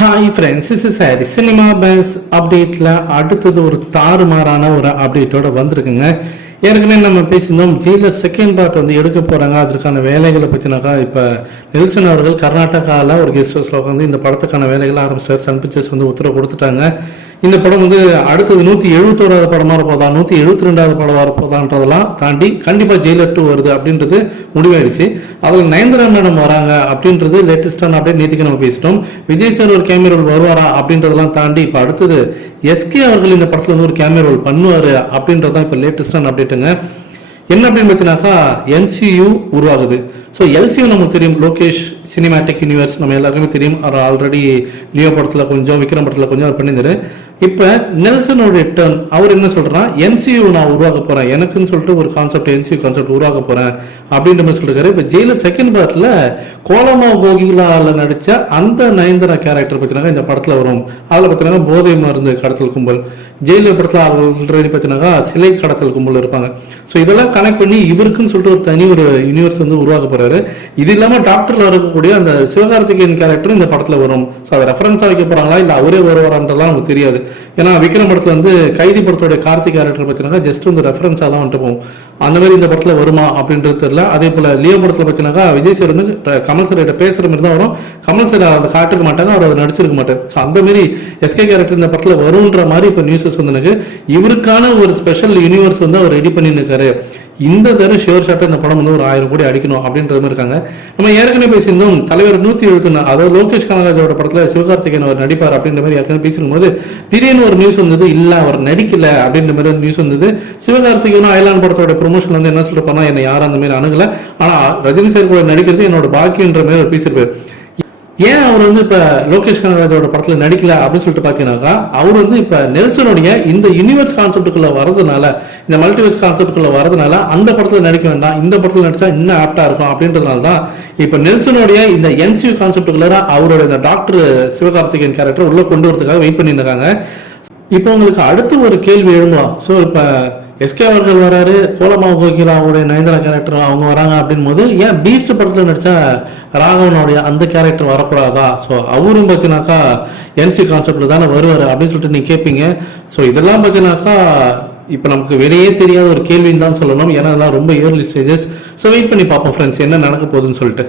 Hi friends is சாரி cinema base அப்டேட்டில் அடுத்தது ஒரு தாறுமாறான ஒரு அப்டேட்டோட வந்திருக்குங்க. ஏற்கனவே நம்ம பேசியிருந்தோம் ஜெயிலர் செகண்ட் பார்ட் வந்து எடுக்க போகிறாங்க அதற்கான வேலைகளை பற்றினாக்கா இப்போ நெல்சன் அவர்கள் கர்நாடகாவில் ஒரு கெஸ்ட் ஹவுஸில் உட்காந்து இந்த படத்துக்கான வேலைகளை ஆரம்பிச்சிட்டார். சன் பிக்சர்ஸ் வந்து உத்தரவு கொடுத்துட்டாங்க. இந்த படம் வந்து அடுத்தது நூற்றி எழுபத்தோராவது படமாக இருப்பதா நூற்றி எழுபத்தி ரெண்டாவது படமாக வரப்போதான்றதெல்லாம் தாண்டி கண்டிப்பாக ஜெயிலர் டூ வருது அப்படின்றது முடிவாயிடுச்சு. அதில் நயன்தரா மேடம் வராங்க அப்படின்றது லேட்டஸ்டான அப்டேட் நேற்றுக்கு நம்ம பேசிட்டோம். விஜய் சார் ஒரு கேமரா ரோல் வருவாரா அப்படின்றதெல்லாம் தாண்டி இப்போ அடுத்தது எஸ்கே அவர்கள் இந்த படத்தில் வந்து ஒரு கேமரா ரோல் பண்ணுவார் அப்படின்றது தான் இப்போ லேட்டஸ்டான அப்டேட்டுங்க என்ன அப்படின்னு பார்த்தீங்கன்னாக்கா என்சியு உருவாகுது. ஸோ எல்சியு நமக்கு தெரியும் லோகேஷ் சினிமேட்டிக் யூனிவர்ஸ் நம்ம எல்லாருக்குமே தெரியும். அவர் ஆல்ரெடி லியோ படத்தில் கொஞ்சம் விக்ரம் படத்தில் கொஞ்சம் அவர் பண்ணியிருந்தாரு. இப்போ நெல்சனுடைய டர்ன் அவர் என்ன சொல்றாருன்னா என்சியூ நான் உருவாக்க போறேன். எனக்குன்னு சொல்லிட்டு ஒரு கான்செப்ட் என்சியூ கான்செப்ட் உருவாக்க போகிறேன் அப்படின்ற மாதிரி சொல்லிருக்காரு. இப்போ ஜெயிலர் செகண்ட் பார்ட்டில் கோலமா கோகிலாவில் நடித்த அந்த நயன்தரா கேரக்டர் பார்த்தீங்கன்னா இந்த படத்தில் வரும். அதில் பார்த்தீங்கன்னா போதை மருந்து கடத்தல் கும்பல். ஜெயிலர் படத்தில் ஆல்ரெடி பார்த்தீங்கன்னா சிலை கடத்தல் கும்பல் இருப்பாங்க. ஸோ இதெல்லாம் கனெக்ட் பண்ணி இவருக்குன்னு சொல்லிட்டு ஒரு தனி ஒரு யூனிவர்ஸ் வந்து உருவாக்க போறாரு இது இல்லாமல் டாக்டர்ல இருக்கக்கூடிய அந்த சிவகார்த்திகேயன் கேரக்டரும் இந்த படத்தில் வரும். ஸோ அதை ரெஃபரன்ஸாக வைக்க போறாங்களா? இல்லை அவரே வருவாரான்றதெல்லாம் நமக்கு தெரியாது. ஏன்னா விக்ரம் படத்தில் வந்து கைதி படத்தோட கார்த்திக் கேரக்டர் பார்த்தீங்கன்னா ஜஸ்ட் வந்து ரெஃபரன்ஸாக தான் வந்துட்டு போகும். அந்த மாதிரி இந்த படத்தில் வருமா அப்படின்றது தெரியல. அதே போல லியோ படத்தில் பார்த்தீங்கன்னா விஜய் சார் வந்து கமல் சார் கிட்ட பேசுற மாதிரி தான் வரும். கமல் சார் அதை காட்டிருக்க மாட்டாங்க அவர் அதை நடிச்சிருக்க மாட்டார். ஸோ அந்த மாதிரி எஸ்கே கேரக்டர் இந்த படத்தில் வரும்ன்ற மாதிரி இப்போ நியூஸஸ் வந்து இவருக்கான ஒரு ஸ்பெஷல் யூனிவர்ஸ் வந்து அவர் ரெடி பண்ணியிருக்காரு. இந்த தரம் ஷியோர் ஷாட்டை இந்த படம் வந்து ஒரு ஆயிரம் கோடி அடிக்கணும் அப்படின்ற மாதிரி இருக்காங்க. நம்ம ஏற்கனவே பேசியிருந்தோம் தலைவர் நூத்தி எழுபத்தொன்னு அதாவது லோகேஷ் கனகராஜோட படத்துல சிவகார்த்திகேயன் அவர் நடிப்பார் அப்படின்ற மாதிரி ஏற்கனவே பேசிருக்கும் போது திடீர்னு ஒரு நியூஸ் வந்தது இல்ல அவர் நடிக்கல அப்படின்ற மாதிரி நியூஸ் வந்தது. சிவகார்த்திகேயனும் அயலான் படத்தோட ப்ரொமோஷன் வந்து என்ன சொல்லிருப்பானா என்னை யாரும் அந்த மாதிரி அணுகல. ஆனா ரஜினி சார் கூட நடிக்கிறது என்னோட பாக்கியன்ற மாதிரி ஒரு பேசியிருப்பாரு ஏன் அவர் வந்து இப்ப லோகேஷ் கனகராஜோட படத்துல நடிக்கல அப்படின்னு சொல்லிட்டு பாத்தீங்கன்னாக்கா அவர் வந்து இப்ப நெல்சனுடைய இந்த யூனிவர்ஸ் கான்செப்டுக்குள்ள வரதுனால இந்த மல்டிவர்ஸ் கான்செப்டுக்குள்ள வரதுனால அந்த படத்துல நடிக்க வேண்டாம் இந்த படத்துல நடிச்சா இன்னும் ஆப்டா இருக்கும் அப்படின்றதுனால தான் இப்ப நெல்சனுடைய இந்த என்சியூ கான்செப்டுக்குள்ள அவரோட இந்த டாக்டர் சிவகார்த்திகேயன் கேரக்டர் உள்ள கொண்டு வரதுக்காக வெயிட் பண்ணியிருக்காங்க இப்போ உங்களுக்கு அடுத்து ஒரு கேள்வி எழும்பலாம். ஸோ இப்போ எஸ்கே அவர்கள் வராரு கோலமா கோகிலா அவங்களுடைய நயன்தாரா கேரக்டர் அவங்க வராங்க அப்படின் போது ஏன் பீஸ்ட் படத்தில் நடித்த ராகவனுடைய அந்த கேரக்டர் வரக்கூடாதா? ஸோ அவரும் பார்த்தீங்கன்னாக்கா என்சி கான்செப்டில் தானே வருவார் அப்படின்னு சொல்லிட்டு நீங்கள் கேட்பீங்க ஸோ இதெல்லாம் பார்த்தீங்கன்னாக்கா இப்போ நமக்கு வெளியே தெரியாத ஒரு கேள்வின்னு தான் சொல்லணும். ஏன்னா அதெல்லாம் ரொம்ப இயர்லி ஸ்டேஜஸ் ஸோ வெயிட் பண்ணி பார்ப்போம் ஃப்ரெண்ட்ஸ் என்ன நடக்க போகுதுன்னு சொல்லிட்டு.